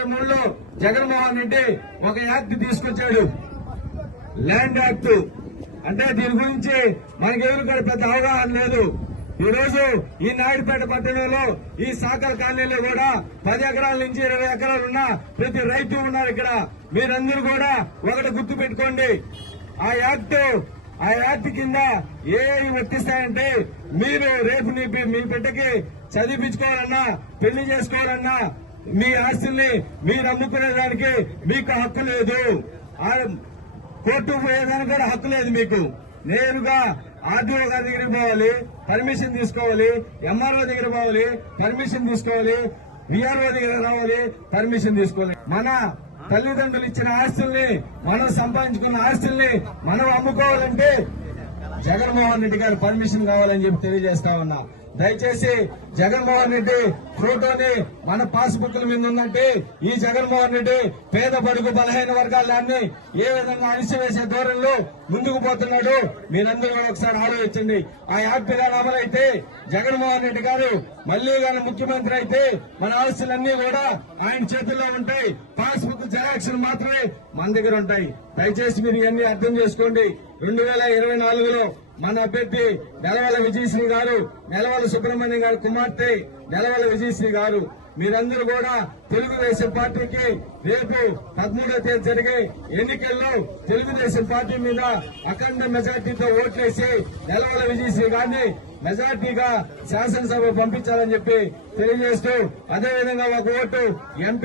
ఇరవై మూడులో జగన్మోహన్ రెడ్డి ఒక యాక్ట్ తీసుకొచ్చాడు. Land act. అంటే దీని గురించి మనకెవరు కూడా పెద్ద అవగాహన లేదు. ఈ రోజు ఈ నాయుడుపేట పట్టణంలో ఈ సాకల కాలనీలో కూడా పది ఎకరాల నుంచి ఇరవై ఎకరాలు ఉన్న ప్రతి రైతు ఉన్నారు ఇక్కడ. మీరందరూ కూడా ఒకటి గుర్తు పెట్టుకోండి ఆ యాక్ట్ ఆ యాక్ట్ కింద ఏ వర్తిస్తాయంటే మీరు రేపు నీ మీ బిడ్డకి చదివించుకోవాలన్నా పెళ్ళి చేసుకోవాలన్నా మీ ఆస్తుల్ని మీరు అమ్ముకునే దానికి మీకు హక్కు లేదు. ఆ కోర్టు పోయేదానికి కూడా హక్కు లేదు మీకు. నేరుగా ఆర్డీఓ గారి దగ్గరికి పోవాలి పర్మిషన్ తీసుకోవాలి ఎంఆర్ఓ దగ్గర పోవాలి పర్మిషన్ తీసుకోవాలి విఆర్ఓ దగ్గర రావాలి పర్మిషన్ తీసుకోవాలి. మన తల్లిదండ్రులు ఇచ్చిన ఆస్తుల్ని మనం సంపాదించుకున్న ఆస్తుల్ని మనం అమ్ముకోవాలంటే జగన్మోహన్ రెడ్డి గారు పర్మిషన్ కావాలని చెప్పి తెలియజేస్తా ఉన్నా. దయచేసి జగన్మోహన్ రెడ్డి ఫోటోని మన పాస్బుక్ల మీద ఉందంటే ఈ జగన్మోహన్ రెడ్డి పేద బడుగు బలహీన వర్గాలన్నీ ఏ విధంగా అణిచివేసే ధోరణిలో ముందుకు పోతున్నాడు మీరందరూ కూడా ఒకసారి ఆలోచించండి. ఆ యాప్ గారు అమలైతే జగన్మోహన్ రెడ్డి గారు మళ్ళీ గాని ముఖ్యమంత్రి అయితే మన ఆస్తులన్నీ కూడా ఆయన చేతుల్లో ఉంటాయి. పాస్బుక్ మాత్రమే మన దగ్గర ఉంటాయి. దయచేసి మీరు ఇవన్నీ అర్థం చేసుకోండి. రెండు వేల ఇరవై నాలుగులో మన అభ్యర్థి నెలవల విజయశ్రీ గారు నెలవల సుబ్రహ్మణ్యం గారి కుమార్తె నెలవల విజయశ్రీ గారు. మీరందరూ కూడా తెలుగుదేశం పార్టీకి రేపు పదమూడో తేదీ జరిగే ఎన్నికల్లో తెలుగుదేశం పార్టీ మీద అఖండ మెజార్టీతో ఓట్లేసి నెలవల విజయశ్రీ గారిని మెజార్టీగా శాసనసభ పంపించాలని చెప్పి తెలియజేస్తూ అదేవిధంగా ఒక ఓటు ఎంపీ